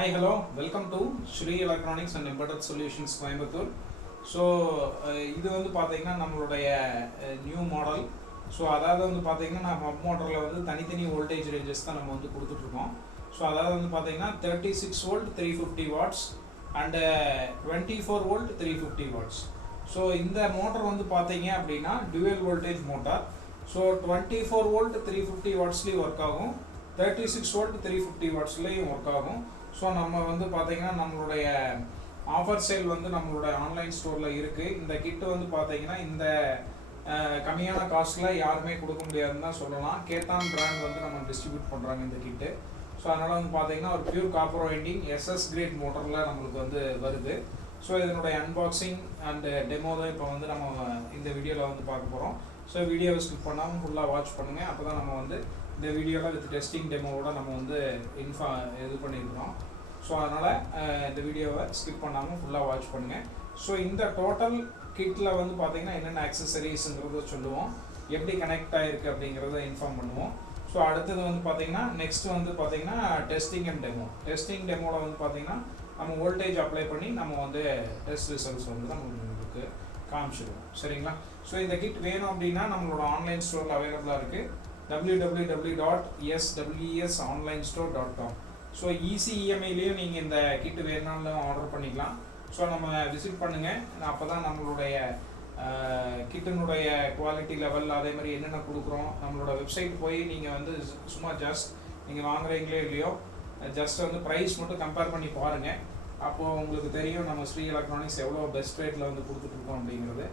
Hi, hello, welcome to Shri Electronics and Embedded Solutions Coimbatore. So, இது வந்து பாத்தீங்கன்னா நம்மளுடைய நியூ மாடல். ஸோ அதாவது வந்து பார்த்தீங்கன்னா நம்ம ஹப் மோட்டரில் வந்து தனித்தனி வோல்டேஜ் ரேஞ்சஸ் தான் நம்ம வந்து கொடுத்துட்ருக்கோம். ஸோ அதாவது வந்து பார்த்தீங்கன்னா 36 volt 350 watts and 24 volt 350 watts. So இந்த மோட்டர் வந்து பார்த்தீங்க அப்படின்னா dual voltage motor. So 24 volt 350 வாட்ஸ்லேயும் ஒர்க் ஆகும், 36 வோல்ட் 350 வாட்ஸ்லேயும் ஒர்க் ஆகும். ஸோ நம்ம வந்து பார்த்தீங்கன்னா நம்மளுடைய ஆஃபர் சேல் வந்து நம்மளோட ஆன்லைன் ஸ்டோரில் இருக்குது. இந்த கிட்டு வந்து பார்த்தீங்கன்னா இந்த கம்மியான காஸ்ட்டில் யாருமே கொடுக்க முடியாதுன்னு தான் சொல்லலாம். கேத்தான் பிராண்ட் வந்து நம்ம டிஸ்ட்ரிபியூட் பண்ணுறாங்க இந்த கிட்டு. ஸோ அதனால் வந்து பார்த்தீங்கன்னா ஒரு pure copper winding SS grade மோட்டரில் நம்மளுக்கு வந்து வருது. ஸோ இதனுடைய அன்பாக்சிங் அண்ட் டெமோ தான் இப்போ வந்து நம்ம இந்த வீடியோவில் வந்து பார்க்க போகிறோம். ஸோ வீடியோவை ஸ்கிப் பண்ணாமல் ஃபுல்லாக வாட்ச் பண்ணுங்கள். அப்போ தான் நம்ம வந்து இந்த வீடியோவில் வித் டெஸ்டிங் டெமோவோட நம்ம வந்து இது பண்ணியிருக்கிறோம். ஸோ அதனால் இந்த வீடியோவை ஸ்கிப் பண்ணாமல் ஃபுல்லாக வாட்ச் பண்ணுங்கள். ஸோ இந்த டோட்டல் கிட்டில் வந்து பார்த்தீங்கன்னா என்னென்ன ஆக்சசரிஸ்ங்கிறத சொல்லுவோம், எப்படி கனெக்ட் ஆகிருக்கு அப்படிங்கிறத இன்ஃபார்ம் பண்ணுவோம். ஸோ அடுத்தது வந்து பார்த்தீங்கன்னா நெக்ஸ்ட் வந்து பார்த்தீங்கன்னா டெஸ்டிங் அண்ட் டெமோ. டெஸ்டிங் டெமோவில் வந்து பார்த்தீங்கன்னா நம்ம வோல்டேஜ் அப்ளை பண்ணி நம்ம வந்து டெஸ்ட் ரிசல்ட்ஸ் வந்து நம்ம உங்களுக்கு காமிச்சிடுவோம். சரிங்களா? ஸோ இந்த கிட் வேணும் அப்படின்னா நம்மளோட ஆன்லைன் ஸ்டோரில் அவைலபிளாக இருக்குது, www.swesonlinestore.com. ஸோ ஈஸி இஎம்ஐலேயும் நீங்கள் இந்த கிட்டு வேணும்னாலும் ஆர்டர் பண்ணிக்கலாம். ஸோ நம்ம விசிட் பண்ணுங்கள். அப்போ தான் நம்மளுடைய கிட்டினுடைய குவாலிட்டி லெவல் அதே மாதிரி என்னென்ன கொடுக்குறோம் நம்மளோட வெப்சைட் போய் நீங்கள் வந்து சும்மா ஜஸ்ட் நீங்கள் வாங்குறீங்களே இல்லையோ ஜஸ்ட் வந்து ப்ரைஸ் மட்டும் கம்பேர் பண்ணி பாருங்கள். அப்போது உங்களுக்கு தெரியும் நம்ம ஸ்ரீ எலக்ட்ரானிக்ஸ் எவ்வளோ பெஸ்ட் ரேட்டில் வந்து கொடுத்துட்ருக்கோம் அப்படிங்கிறது.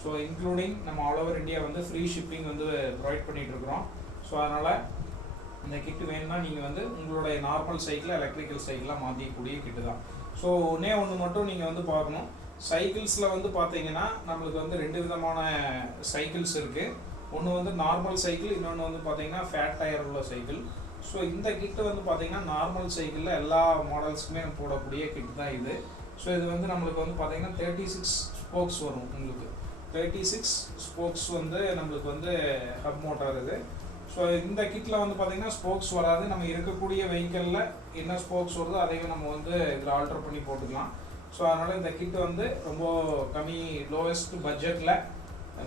ஸோ இன்க்ளூடிங் நம்ம ஆல் ஓவர் இந்தியா வந்து ஃப்ரீ ஷிப்பிங் வந்து ப்ரொவைட் பண்ணிகிட்ருக்குறோம். ஸோ அதனால் இந்த கிட்டு வேணும்னா நீங்கள் வந்து உங்களுடைய நார்மல் சைக்கிள் எலக்ட்ரிக்கல் சைக்கிளாக மாற்றிக்கக்கூடிய கிட்டு தான். ஸோ ஒன்றே ஒன்று மட்டும் நீங்கள் வந்து பார்க்கணும், சைக்கிள்ஸில் வந்து பார்த்தீங்கன்னா நம்மளுக்கு வந்து ரெண்டு விதமான சைக்கிள்ஸ் இருக்குது. ஒன்று வந்து நார்மல் சைக்கிள், இன்னொன்று வந்து பார்த்தீங்கன்னா ஃபேட் டயர் உள்ள சைக்கிள். ஸோ இந்த கிட்டு வந்து பார்த்தீங்கன்னா நார்மல் சைக்கிளில் எல்லா மாடல்ஸுக்குமே போடக்கூடிய கிட் தான் இது. ஸோ இது வந்து நம்மளுக்கு வந்து பார்த்தீங்கன்னா 36 ஸ்போக்ஸ் வரும். உங்களுக்கு 36 ஸ்போக்ஸ் வந்து நம்மளுக்கு வந்து ஹப் மோட்டார் இது. ஸோ இந்த கிட்டில் வந்து பார்த்தீங்கன்னா ஸ்போக்ஸ் வராது. நம்ம இருக்கக்கூடிய வெஹிக்கிளில் என்ன ஸ்போக்ஸ் வருதோ அதையும் நம்ம வந்து இதில் ஆல்டர் பண்ணி போட்டுக்கலாம். ஸோ அதனால் இந்த கிட் வந்து ரொம்ப கம்மி லோவஸ்ட் பட்ஜெட்டில்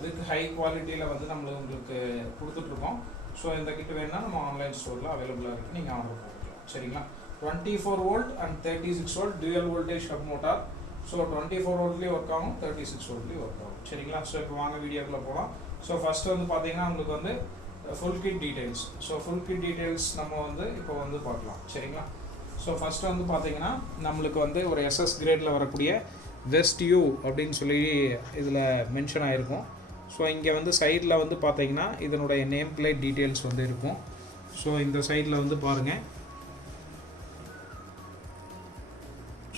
வித் ஹை குவாலிட்டியில் வந்து உங்களுக்கு கொடுத்துட்ருக்கோம். ஸோ இந்த கிட் வேணுன்னா நம்ம ஆன்லைன் ஸ்டோரில் அவைலபிளாக இருக்குது, நீங்கள் ஆர்டர் போட்டுக்கலாம். சரிங்களா? 24 volt and 36 volt dual voltage hub motor. So 24 வோல்ட்லேயும் ஒர்க் ஆகும், 36 வோல்ட்லேயும் ஒர்க் ஆகும். சரிங்களா? ஸோ இப்போ வாங்க வீடியோக்குள்ளே போகலாம். ஸோ ஃபஸ்ட்டு வந்து பார்த்தீங்கன்னா உங்களுக்கு வந்து full kit details. So full kit details நம்ம வந்து இப்போ வந்து பார்க்கலாம். சரிங்களா? ஸோ ஃபஸ்ட்டு வந்து பார்த்தீங்கன்னா நம்மளுக்கு வந்து ஒரு எஸ்எஸ் கிரேடில் வரக்கூடிய வெஸ்ட் யூ அப்படின்னு சொல்லி இதில் மென்ஷன் ஆகிருக்கும். ஸோ இங்கே வந்து சைடில் வந்து பார்த்தீங்கன்னா இதனுடைய நேம் பிளேட் டீட்டெயில்ஸ் வந்து இருக்கும். ஸோ இந்த சைடில் வந்து பாருங்கள்.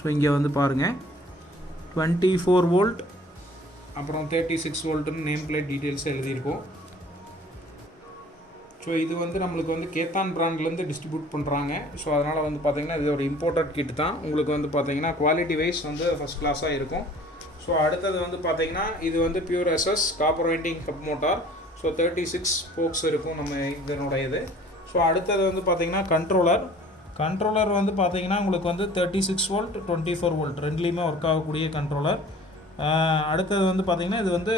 ஸோ இங்கே வந்து பாருங்கள் 24 வோல்ட் அப்புறம் 36 வோல்ட்டுன்னு நேம் பிளேட் டீட்டெயில்ஸ் எழுதியிருக்கும். ஸோ இது வந்து நம்மளுக்கு வந்து கேத்தான் பிராண்ட்லேருந்து டிஸ்ட்ரிபியூட் பண்ணுறாங்க. ஸோ அதனால் வந்து பார்த்திங்கன்னா இது ஒரு இம்போர்ட்டட் கிட் தான். உங்களுக்கு வந்து பார்த்திங்கன்னா குவாலிட்டி வைஸ் வந்து ஃபஸ்ட் கிளாஸாக இருக்கும். ஸோ அடுத்தது வந்து பார்த்திங்கன்னா இது வந்து pure SS copper winding hub motor. So 36 spokes இருக்கும் நம்ம இதனுடைய இது. ஸோ அடுத்தது வந்து பார்த்திங்கன்னா கண்ட்ரோலர் வந்து பார்த்திங்கன்னா உங்களுக்கு வந்து 36 வோல்ட் 24 வோல்ட் ரெண்டுலேயுமே ஒர்க் ஆகக்கூடிய கண்ட்ரோலர். அடுத்தது வந்து பார்த்திங்கன்னா இது வந்து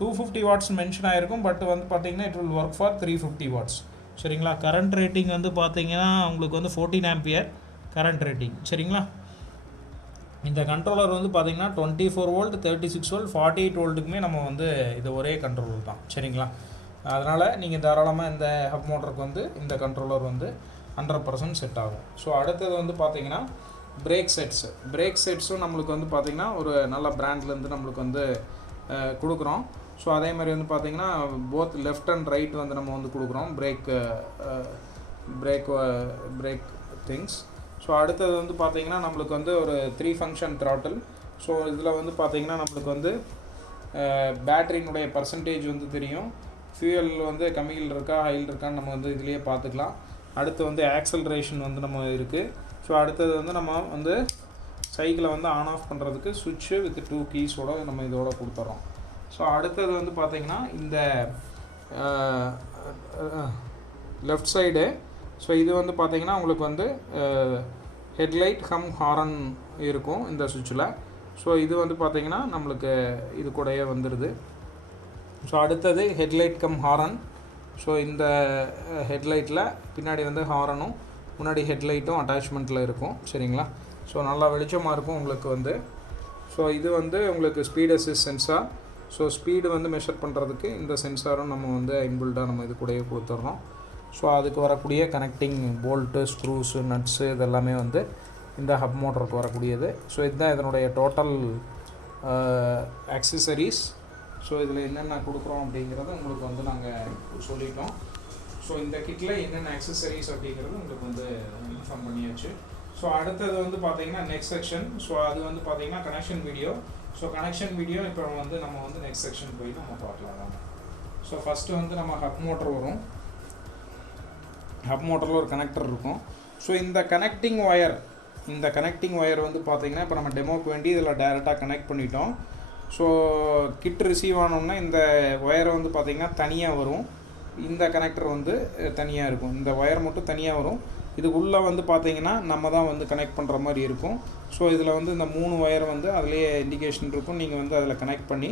250 வாட்ஸ் மென்ஷன் ஆகிருக்கும், பட் வந்து பார்த்தீங்கன்னா it will work for 350 watts. சரிங்களா? கரண்ட் ரேட்டிங் வந்து பார்த்தீங்கன்னா உங்களுக்கு வந்து 14 ஆம்பியர் கரண்ட் ரேட்டிங். சரிங்களா? இந்த கண்ட்ரோலர் வந்து பார்த்தீங்கன்னா 24 வோல்ட் 36 வோல்ட் 48 வோல்ட்டுக்குமே நம்ம வந்து இது ஒரே கண்ட்ரோலர் தான். சரிங்களா? அதனால் நீங்கள் தாராளமாக இந்த ஹப் மோட்டருக்கு வந்து இந்த கண்ட்ரோலர் வந்து 100% செட் ஆகும். ஸோ அடுத்தது வந்து பார்த்தீங்கன்னா பிரேக் செட்ஸும் நம்மளுக்கு வந்து பார்த்திங்கன்னா ஒரு நல்ல பிராண்ட்லேருந்து நம்மளுக்கு வந்து கொடுக்குறோம். ஸோ அதே மாதிரி வந்து பார்த்திங்கன்னா போத் லெஃப்ட் அண்ட் ரைட் வந்து நம்ம வந்து கொடுக்குறோம் பிரேக் திங்ஸ். ஸோ அடுத்தது வந்து பார்த்திங்கன்னா நம்மளுக்கு வந்து ஒரு 3 ஃபங்க்ஷன் throttle. ஸோ இதில் வந்து பார்த்திங்கன்னா நம்மளுக்கு வந்து பேட்டரியினுடைய பர்சன்டேஜ் வந்து தெரியும், ஃபியூயல் வந்து கம்மியில் இருக்கா ஹையில் இருக்கான்னு நம்ம வந்து இதுலேயே பார்த்துக்கலாம். அடுத்து வந்து ஆக்சலரேஷன் வந்து நம்ம இருக்குது. ஸோ அடுத்தது வந்து நம்ம வந்து சைக்கிளை வந்து ஆன் ஆஃப் பண்ணுறதுக்கு சுவிட்சு வித் 2 கீஸோட நம்ம இதோட கொடுத்துட்றோம். ஸோ அடுத்தது வந்து பார்த்திங்கன்னா இந்த லெஃப்ட் சைடு. ஸோ இது வந்து பார்த்திங்கன்னா உங்களுக்கு வந்து ஹெட்லைட் கம் ஹாரன் இருக்கும் இந்த சுவிட்சில். ஸோ இது வந்து பார்த்திங்கன்னா நம்மளுக்கு இது கூடயே வந்துடுது. ஸோ அடுத்தது ஹெட்லைட் கம் ஹாரன். ஸோ இந்த ஹெட்லைட்டில் பின்னாடி வந்து ஹாரனும் முன்னாடி ஹெட்லைட்டும் அட்டாச்மெண்ட்டில் இருக்கும். சரிங்களா? ஸோ நல்லா வெளிச்சமாக இருக்கும் உங்களுக்கு வந்து. ஸோ இது வந்து உங்களுக்கு speed assist sensor. So speed வந்து மெஷர் பண்ணுறதுக்கு இந்த சென்சாரும் நம்ம வந்து இன்பில்டாக நம்ம இது கூடயே கொடுத்துட்றோம். ஸோ அதுக்கு வரக்கூடிய கனெக்டிங் போல்ட்டு, ஸ்க்ரூஸு, நட்ஸு இதெல்லாமே வந்து இந்த ஹப் மோட்டருக்கு வரக்கூடியது. ஸோ இதுதான் இதனுடைய டோட்டல் ஆக்சசரிஸ். ஸோ இதில் என்னென்ன கொடுக்குறோம் அப்படிங்கிறத உங்களுக்கு வந்து நாங்கள் சொல்லிட்டோம். ஸோ இந்த கிட்டில் என்னென்ன ஆக்சசரிஸ் அப்படிங்கிறது உங்களுக்கு வந்து இன்ஃபார்ம் பண்ணியாச்சு. ஸோ அடுத்தது வந்து பார்த்தீங்கன்னா நெக்ஸ்ட் செக்ஷன். ஸோ அது வந்து பார்த்தீங்கன்னா connection video. So connection video இப்போ வந்து நம்ம வந்து நெக்ஸ்ட் செக்ஷன் போய் நம்ம பார்க்கலாம். ஸோ ஃபஸ்ட்டு வந்து நம்ம ஹப் மோட்டர் வரும். ஹப் மோட்டரில் ஒரு கனெக்டர் இருக்கும். ஸோ இந்த கனெக்டிங் ஒயர் வந்து பார்த்திங்கன்னா இப்போ நம்ம டெமோக்கு வேண்டி இதில் டைரெக்டாக கனெக்ட் பண்ணிட்டோம். ஸோ கிட் ரிசீவ் ஆனோம்னா இந்த ஒயரை வந்து பார்த்திங்கன்னா தனியாக வரும். இந்த கனெக்டர் வந்து தனியாக இருக்கும். இந்த ஒயர் மட்டும் தனியாக வரும். இதுக்குள்ளே வந்து பார்த்திங்கன்னா நம்ம தான் வந்து கனெக்ட் பண்ணுற மாதிரி இருக்கும். ஸோ இதில் வந்து இந்த 3 ஒயர் வந்து அதிலேயே இண்டிகேஷன் இருக்கும். நீங்கள் வந்து அதில் கனெக்ட் பண்ணி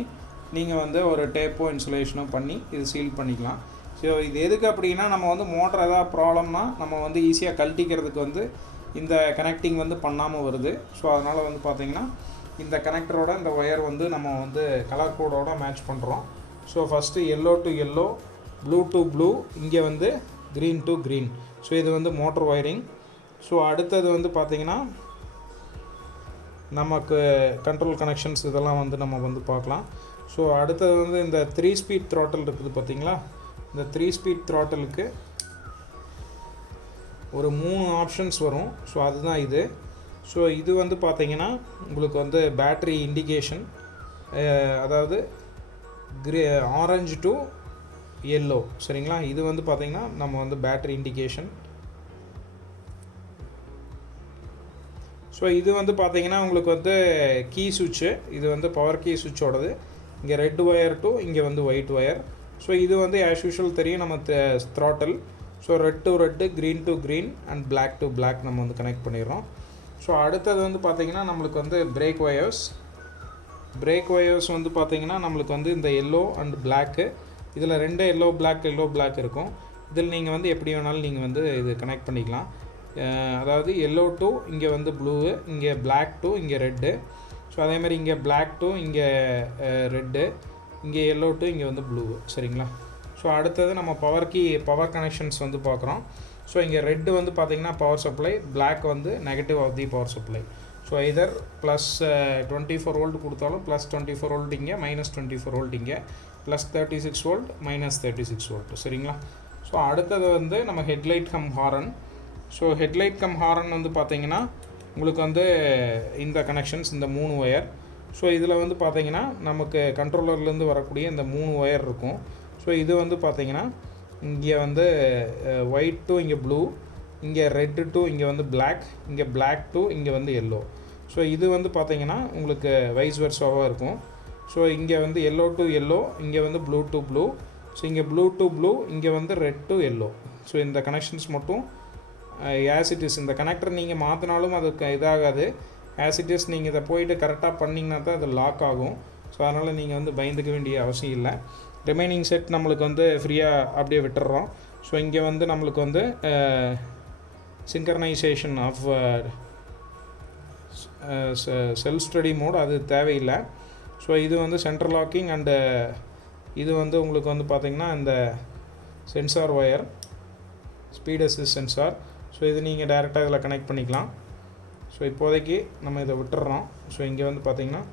நீங்கள் வந்து ஒரு டேப்போ இன்சுலேஷனோ பண்ணி இது சீல் பண்ணிக்கலாம். ஸோ இது எதுக்கு அப்படின்னா நம்ம வந்து மோட்டர் ஏதாவது ப்ராப்ளம்னா நம்ம வந்து ஈஸியாக கழட்டிக்கிறதுக்கு வந்து இந்த கனெக்டிங் வந்து பண்ணாமல் வருது. ஸோ அதனால் வந்து பார்த்திங்கன்னா இந்த கனெக்டரோட இந்த ஒயர் வந்து நம்ம வந்து கலர் கோடோட மேட்ச் பண்ணுறோம். So first yellow to yellow, blue to blue, இங்கே வந்து க்ரீன் டு க்ரீன். ஸோ இது வந்து மோட்டர் ஒயரிங். ஸோ அடுத்தது வந்து பார்த்திங்கன்னா நமக்கு கண்ட்ரோல் கனெக்ஷன்ஸ் இதெல்லாம் வந்து நம்ம வந்து பார்க்கலாம். ஸோ அடுத்தது வந்து இந்த 3 ஸ்பீட் த்ராட்டில் இருக்குது பார்த்திங்களா. இந்த 3 ஸ்பீட் த்ராட்டிலுக்கு ஒரு 3 ஆப்ஷன்ஸ் வரும். ஸோ அதுதான் இது. ஸோ இது வந்து பார்த்திங்கன்னா உங்களுக்கு வந்து பேட்ரி இண்டிகேஷன், அதாவது ஆரஞ்சு டு எல்லோ. சரிங்களா? இது வந்து பார்த்திங்கன்னா நம்ம வந்து பேட்ரி இண்டிகேஷன். ஸோ இது வந்து பார்த்திங்கன்னா உங்களுக்கு வந்து கீ சுவிட்சு. இது வந்து பவர் கீ சுவிட்சோடது. இங்கே ரெட் ஒயர் டு இங்கே வந்து ஒயிட் ஒயர். ஸோ இது வந்து ஆஸ் யூஷுவல் தெரியும் நம்ம throttle. So red to red, green to green and black to black நம்ம வந்து கனெக்ட் பண்ணிடுறோம். ஸோ அடுத்தது வந்து பார்த்திங்கன்னா நம்மளுக்கு வந்து பிரேக் ஒயர்ஸ் வந்து பார்த்திங்கன்னா நம்மளுக்கு வந்து இந்த எல்லோ அண்ட் பிளாக்கு, இதில் 2 எல்லோ பிளாக் இருக்கும். இதில் நீங்கள் வந்து எப்படி வேணாலும் நீங்கள் வந்து இது கனெக்ட் பண்ணிக்கலாம். அதாவது எல்லோ டு இங்கே வந்து ப்ளூ, இங்கே பிளாக் டு இங்கே ரெட்டு. ஸோ அதேமாதிரி இங்கே பிளாக் டு இங்கே ரெட்டு, இங்கே எல்லோ டு இங்கே வந்து ப்ளூ. சரிங்களா? ஸோ அடுத்தது நம்ம பவர் கனெக்ஷன்ஸ் வந்து பார்க்குறோம். ஸோ இங்கே ரெட்டு வந்து பார்த்திங்கன்னா பவர் சப்ளை, பிளாக் வந்து negative of the power supply. So either plus 24 volt கொடுத்தாலும் ப்ளஸ் 24 வோல்ட் இங்கே, மைனஸ் 24 வோல்ட் இங்கே, ப்ளஸ் 36 வோல்ட், மைனஸ் 36 வோல்ட். சரிங்களா? ஸோ அடுத்தது வந்து நம்ம headlight cum horn. So headlight cum horn வந்து பார்த்திங்கன்னா உங்களுக்கு வந்து இந்த கனெக்ஷன்ஸ், இந்த 3 ஒயர். ஸோ இதில் வந்து பார்த்திங்கன்னா நமக்கு கண்ட்ரோலர்லேருந்து வரக்கூடிய இந்த 3 ஒயர் இருக்கும். ஸோ இது வந்து பார்த்திங்கன்னா இங்கே வந்து ஒயிட் டு இங்கே ப்ளூ, இங்கே ரெட்டு டு இங்கே வந்து பிளாக், இங்கே பிளாக் டு இங்கே வந்து எல்லோ. ஸோ இது வந்து பார்த்திங்கன்னா உங்களுக்கு வைஸ் வெர்சாவாக இருக்கும். ஸோ இங்கே வந்து எல்லோ டு எல்லோ, இங்கே வந்து ப்ளூ டு ப்ளூ. ஸோ இங்கே ப்ளூ டு ப்ளூ, இங்கே வந்து ரெட் டு எல்லோ. ஸோ இந்த கனெக்ஷன்ஸ் மட்டும் ஆஸ் இட் இஸ். இந்த கனெக்டர் நீங்கள் மாற்றினாலும் அதுக்கு இதாகாது. ஆஸ் இட் இஸ் நீங்கள் இதை போயிட்டு கரெக்டாக பண்ணிங்கன்னா தான் அது லாக் ஆகும். ஸோ அதனால் நீங்கள் வந்து பயந்துக்க வேண்டிய அவசியம் இல்லை. ரிமைனிங் செட் நம்மளுக்கு வந்து ஃப்ரீயாக அப்படியே விட்டுடுறோம். ஸோ இங்கே வந்து நம்மளுக்கு வந்து synchronisation of self study mode அது தேவையில்லை. ஸோ இது வந்து சென்ட்ரல் லாக்கிங் அண்டு இது வந்து உங்களுக்கு வந்து பார்த்திங்கன்னா இந்த sensor wire, speed assist sensor. So இது நீங்கள் டைரெக்டாக இதில் கனெக்ட் பண்ணிக்கலாம். ஸோ இப்போதைக்கு நம்ம இதை விட்டுறோம். ஸோ இங்கே வந்து பார்த்திங்கன்னா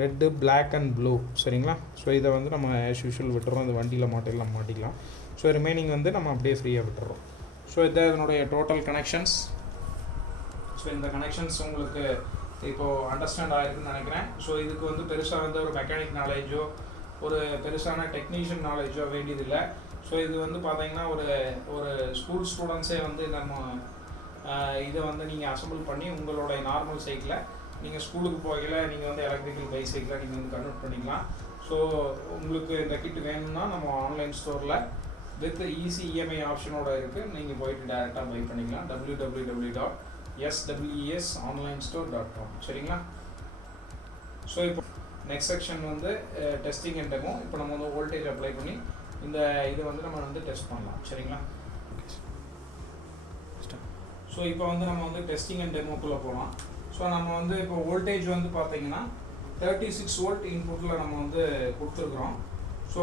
ரெட்டு, பிளாக் அண்ட் ப்ளூ. சரிங்களா? ஸோ இதை வந்து நம்ம ஆஸ் யூஷுவல் விட்டுறோம். இந்த வண்டியில் மாட்டிக்கலாம். ஸோ ரிமைனிங் வந்து நம்ம அப்படியே ஃப்ரீயாக விட்டுறோம். ஸோ இதான் இதனுடைய டோட்டல் கனெக்ஷன்ஸ். ஸோ இந்த கனெக்ஷன்ஸ் உங்களுக்கு இப்போது அண்டர்ஸ்டாண்ட் ஆகிருக்குன்னு நினைக்கிறேன். ஸோ இதுக்கு வந்து பெருசாக வந்து ஒரு மெக்கானிக் நாலேஜோ ஒரு பெருசான டெக்னீஷியன் நாலேஜோ வேண்டியதில்லை. ஸோ இது வந்து பார்த்திங்கன்னா ஒரு ஸ்கூல் ஸ்டூடெண்ட்ஸே வந்து நம்ம இதை வந்து நீங்கள் அசம்பிள் பண்ணி உங்களுடைய நார்மல் சைக்கிளை நீங்கள் ஸ்கூலுக்கு போகல நீங்கள் வந்து எலக்ட்ரிக்கல் பைசைக்கிளை நீங்கள் வந்து கன்வெர்ட் பண்ணிக்கலாம். ஸோ உங்களுக்கு இந்த கிட் வேணும்னா நம்ம ஆன்லைன் ஸ்டோரில் வித் ஈஸி இஎம்ஐ ஆப்ஷனோட இருக்குது. நீங்கள் போயிட்டு டேரெக்டாக பை பண்ணிக்கலாம். www.THROTTLE swesonlinestore.com சரிங்களா. ஸோ இப்போ நெக்ஸ்ட் செக்ஷன் வந்து டெஸ்டிங் அண்ட் டெமோ. இப்போ நம்ம வந்து வோல்டேஜ் அப்ளை பண்ணி இந்த இது வந்து நம்ம வந்து டெஸ்ட் பண்ணலாம் சரிங்களா. ஸோ இப்போ வந்து நம்ம வந்து டெஸ்டிங் அண்ட் டெமோக்குள்ளே போகலாம். ஸோ நம்ம வந்து இப்போ வோல்டேஜ் வந்து பார்த்தீங்கன்னா 36 வோல்ட் இன்புட்டில் நம்ம வந்து கொடுத்துருக்குறோம். ஸோ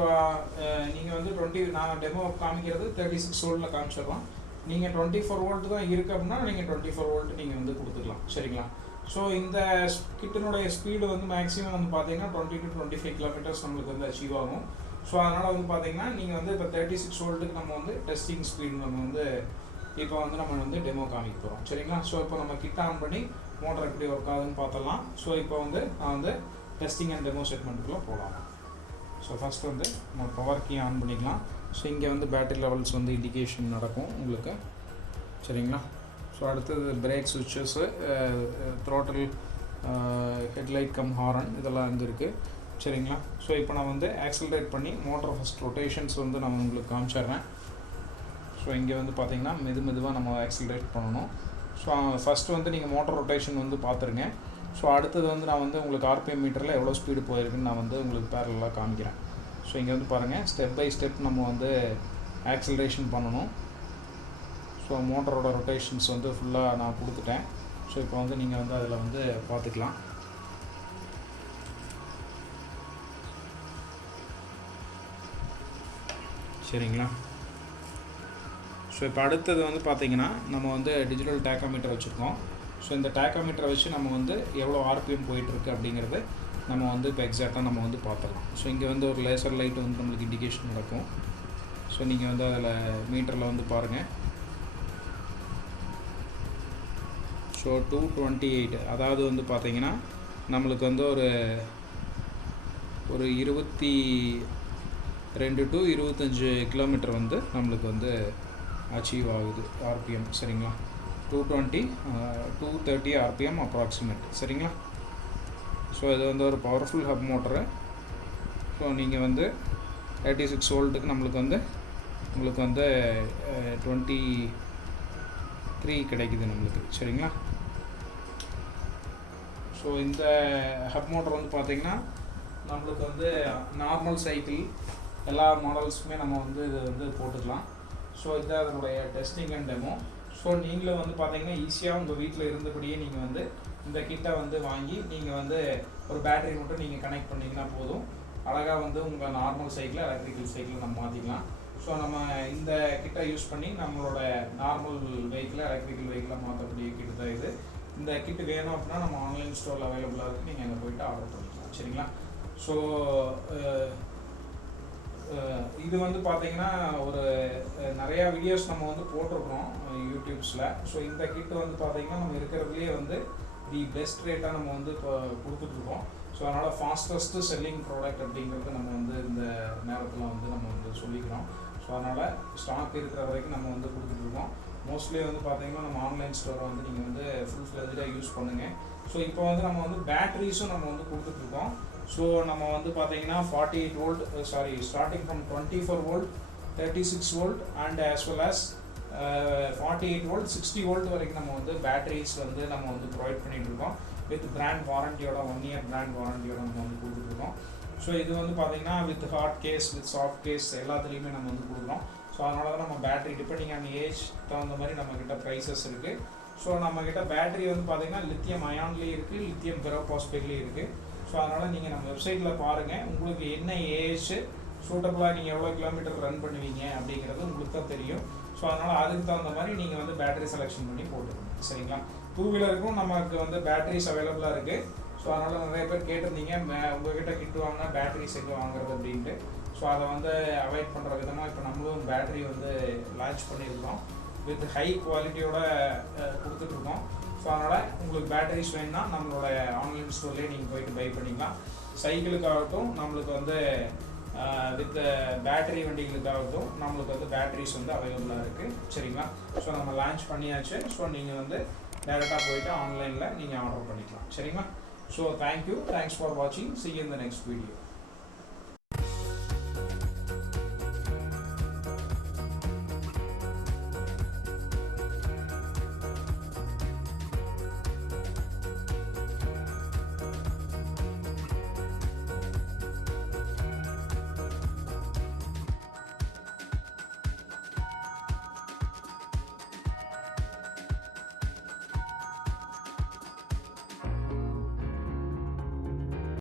நீங்கள் வந்து 20 நான் டெமோ காமிக்கிறது 36 வோல்ட்டில் காமிச்சிடுறோம். நீங்கள் 24 வோல்ட் தான் இருக்குது அப்படின்னா நீங்கள் 24 வோல்ட் நீங்கள் வந்து கொடுத்துக்கலாம் சரிங்களா. ஸோ இந்த கிட்டனுடைய ஸ்பீடு வந்து மேக்ஸிமம் வந்து பார்த்தீங்கன்னா 20 to 25 கிலோமீட்டர்ஸ் நம்மளுக்கு வந்து அச்சீவ் ஆகும். ஸோ அதனால் வந்து பார்த்தீங்கன்னா நீங்கள் வந்து இப்போ 36 வோல்ட்டுக்கு நம்ம வந்து டெஸ்டிங் ஸ்பீடு நம்ம வந்து இப்போ வந்து நம்ம வந்து டெமோ காமிக்க போகிறோம் சரிங்களா. ஸோ இப்போ நம்ம கிட்ட ஆன் பண்ணி மோட்டர் எப்படி ஒர்க் ஆகுதுன்னு பார்த்துடலாம். ஸோ இப்போ வந்து நான் வந்து டெஸ்டிங் அண்ட் டெமோ செக்மெண்ட்டுக்குள்ளே போகலாம். ஸோ ஃபஸ்ட் வந்து நம்ம பவர் கீ ஆன் பண்ணிக்கலாம். ஸோ இங்கே வந்து பேட்டரி லெவல்ஸ் வந்து இண்டிகேஷன் நடக்கும் உங்களுக்கு சரிங்களா. ஸோ அடுத்தது பிரேக் சுவிட்சஸ்ஸு, த்ரோட்டல், ஹெட்லைட் கம் ஹாரன் இதெல்லாம் வந்து இருக்குது சரிங்களா. ஸோ இப்போ நான் வந்து ஆக்சலரேட் பண்ணி மோட்டர் ஃபஸ்ட் ரொட்டேஷன்ஸ் வந்து நான் உங்களுக்கு காமிச்சிட்றேன். ஸோ இங்கே வந்து பார்த்தீங்கன்னா மெதுவாக நம்ம ஆக்சலரேட் பண்ணணும். ஸோ ஃபஸ்ட்டு வந்து நீங்கள் மோட்டர் ரொட்டேஷன் வந்து பார்த்துருங்க. ஸோ அடுத்தது வந்து நான் வந்து உங்களுக்கு ஆர்பிஎம் மீட்டரில் எவ்வளோ ஸ்பீடு போயிருக்குன்னு நான் வந்து உங்களுக்கு பேரலாக காமிக்கிறேன். ஸோ இங்கே வந்து பாருங்கள், ஸ்டெப் பை ஸ்டெப் நம்ம வந்து ஆக்சலரேஷன் பண்ணணும். ஸோ மோட்டரோட ரொட்டேஷன்ஸ் வந்து ஃபுல்லாக நான் கொடுத்துட்டேன். ஸோ இப்போ வந்து நீங்கள் வந்து அதில் வந்து பார்த்துக்கலாம். சரிங்களா. ஸோ இப்போ அடுத்தது வந்து பார்த்திங்கன்னா நம்ம வந்து டிஜிட்டல் டேக்கோமீட்டர் வச்சுருக்கோம். ஸோ இந்த டேக்கோமீட்டரை வச்சு நம்ம வந்து எவ்வளோ ஆர்பிஎம் போயிட்டுருக்கு அப்படிங்கிறது நம்ம வந்து இப்போ எக்ஸாக்டாக நம்ம வந்து பார்த்துக்கலாம். ஸோ இங்கே வந்து ஒரு லேசர் லைட் வந்து நம்மளுக்கு இண்டிகேஷன் நடக்கும். ஸோ நீங்கள் வந்து அதில் மீட்டரில் வந்து பாருங்கள். ஸோ 228 அதாவது வந்து பார்த்திங்கன்னா நம்மளுக்கு வந்து ஒரு 22 to 25 கிலோமீட்டர் வந்து நம்மளுக்கு வந்து அச்சீவ் ஆகுது ஆர்பிஎம் சரிங்களா. 230 ஆர்பிஎம் அப்ராக்சிமேட் சரிங்களா. ஸோ இது வந்து ஒரு பவர்ஃபுல் ஹப் மோட்டரு. ஸோ நீங்கள் வந்து 36 வோல்ட்டுக்கு உங்களுக்கு வந்து 23 கிடைக்குது நம்மளுக்கு சரிங்களா. ஸோ இந்த ஹப் மோட்டர் வந்து பார்த்திங்கன்னா நம்மளுக்கு வந்து நார்மல் சைக்கிள் எல்லா மாடல்ஸுக்குமே நம்ம வந்து இது வந்து போட்டுக்கலாம். ஸோ இதுதான் அதனுடைய டெஸ்டிங் அண்ட் டெமோ. ஸோ நீங்களும் வந்து பார்த்தீங்கன்னா ஈஸியாக உங்கள் வீட்டில் இருந்தபடியே நீங்கள் வந்து இந்த கிட்டை வந்து வாங்கி நீங்கள் வந்து ஒரு பேட்டரி மட்டும் நீங்கள் கனெக்ட் பண்ணிங்கன்னா போதும். அழகாக வந்து உங்கள் நார்மல் சைக்கிள் எலக்ட்ரிக்கல் சைக்கிள் நம்ம மாற்றிக்கலாம். ஸோ நம்ம இந்த கிட்டை யூஸ் பண்ணி நம்மளோட நார்மல் வெஹிக்கிளை எலக்ட்ரிக்கல் வெஹிக்கிளை மாற்றக்கூடிய கிட்டு தான் இது. இந்த கிட்டு வேணும் அப்படின்னா நம்ம ஆன்லைன் ஸ்டோரில் அவைலபிளாக இருக்குது, நீங்கள் அங்கே போய்ட்டு ஆர்டர் பண்ணிக்கலாம் சரிங்களா. ஸோ இது வந்து பார்த்தீங்கன்னா ஒரு நிறையா வீடியோஸ் நம்ம வந்து போட்டிருக்கிறோம் யூடியூப்ஸில். ஸோ இந்த கிட்டு வந்து பார்த்தீங்கன்னா நம்ம இருக்கிறதுலேயே வந்து தி பெஸ்ட் ரேட்டாக நம்ம வந்து இப்போ கொடுத்துட்ருக்கோம். ஸோ அதனால் ஃபாஸ்டஸ்ட்டு செல்லிங் ப்ராடக்ட் அப்படிங்கிறது நம்ம வந்து இந்த நேரத்தில் வந்து நம்ம வந்து சொல்லிக்கிறோம். ஸோ அதனால் ஸ்டாக் இருக்கிற வரைக்கும் நம்ம வந்து கொடுத்துட்ருக்கோம். மோஸ்ட்லி வந்து பார்த்தீங்கன்னா நம்ம ஆன்லைன் ஸ்டோரை வந்து நீங்கள் வந்து ஃபுல் ஃப்ளெஜ்டாக யூஸ் பண்ணுங்கள். ஸோ இப்போ வந்து நம்ம வந்து பேட்டரிஸும் நம்ம வந்து கொடுத்துட்ருக்கோம். ஸோ நம்ம வந்து பார்த்தீங்கன்னா 48 volt starting from 24 volt, 36 volt and as well as 48 volt 60 volt வரைக்கும் நம்ம வந்து பேட்டரிஸ் வந்து நம்ம வந்து ப்ரொவைட் பண்ணிகிட்ருக்கோம். வித் பிராண்ட் வாரண்டியோட 1 இயர் பிராண்ட் வாரண்டியோட நம்ம வந்து கொடுத்துட்ருக்கோம். ஸோ இது வந்து பார்த்தீங்கன்னா with hard case with soft case எல்லாத்துலேயுமே நம்ம வந்து கொடுக்குறோம். ஸோ அதனால தான் நம்ம பேட்டரி டிபெண்டிங் ஆன் ஏஜ் தகுந்த மாதிரி நம்மக்கிட்ட ப்ரைஸஸ் இருக்குது. ஸோ நம்மக்கிட்ட பேட்டரி வந்து பார்த்தீங்கன்னா லித்தியம் அயான்லேயும் இருக்குது, லித்தியம் பெரோபாஸ்பேட்லேயும் இருக்குது. ஸோ அதனால் நீங்கள் நம்ம வெப்சைட்டில் பாருங்கள், உங்களுக்கு என்ன ஏஜ் சூட்டபுளாக நீங்கள் எவ்வளோ கிலோமீட்டர் ரன் பண்ணுவீங்க அப்படிங்கிறது உங்களுக்கு தான் தெரியும். ஸோ அதனால் அதுக்கு தகுந்த மாதிரி நீங்கள் வந்து பேட்டரி செலெக்ஷன் பண்ணி போட்டுக்கணும் சரிங்களா. 2 வீலருக்கும் நமக்கு வந்து பேட்டரிஸ் அவைலபிளாக இருக்குது. ஸோ அதனால் நிறைய பேர் கேட்டிருந்தீங்க உங்கள்கிட்ட கிட்டு வாங்கினா பேட்டரிஸ் எங்கே வாங்குறது அப்படின்ட்டு. ஸோ அதை வந்து அவாய்ட் பண்ணுற விதமாக இப்போ நம்மளும் பேட்டரி வந்து லான்ச் பண்ணியிருக்கோம். வித் ஹை குவாலிட்டியோட கொடுத்துட்ருக்கோம். ஸோ அதனால் உங்களுக்கு பேட்டரிஸ் வேணுன்னா நம்மளோட ஆன்லைன் ஸ்டோர்லேயே நீங்கள் போய்ட்டு பை பண்ணிக்கலாம். சைக்கிளுக்காகட்டும் நம்மளுக்கு வந்து வித் பேட்டரி வண்டிகளுக்காகட்டும் நம்மளுக்கு வந்து பேட்டரிஸ் வந்து அவைலபிளாக இருக்குது சரிங்களா. ஸோ நம்ம லான்ச் பண்ணியாச்சு. ஸோ நீங்கள் வந்து டேரெக்டாக போய்ட்டு ஆன்லைனில் நீங்கள் ஆர்டர் பண்ணிக்கலாம் சரிங்களா. ஸோ தேங்க்யூ, தேங்க்ஸ் ஃபார் வாட்சிங், see you in the next video.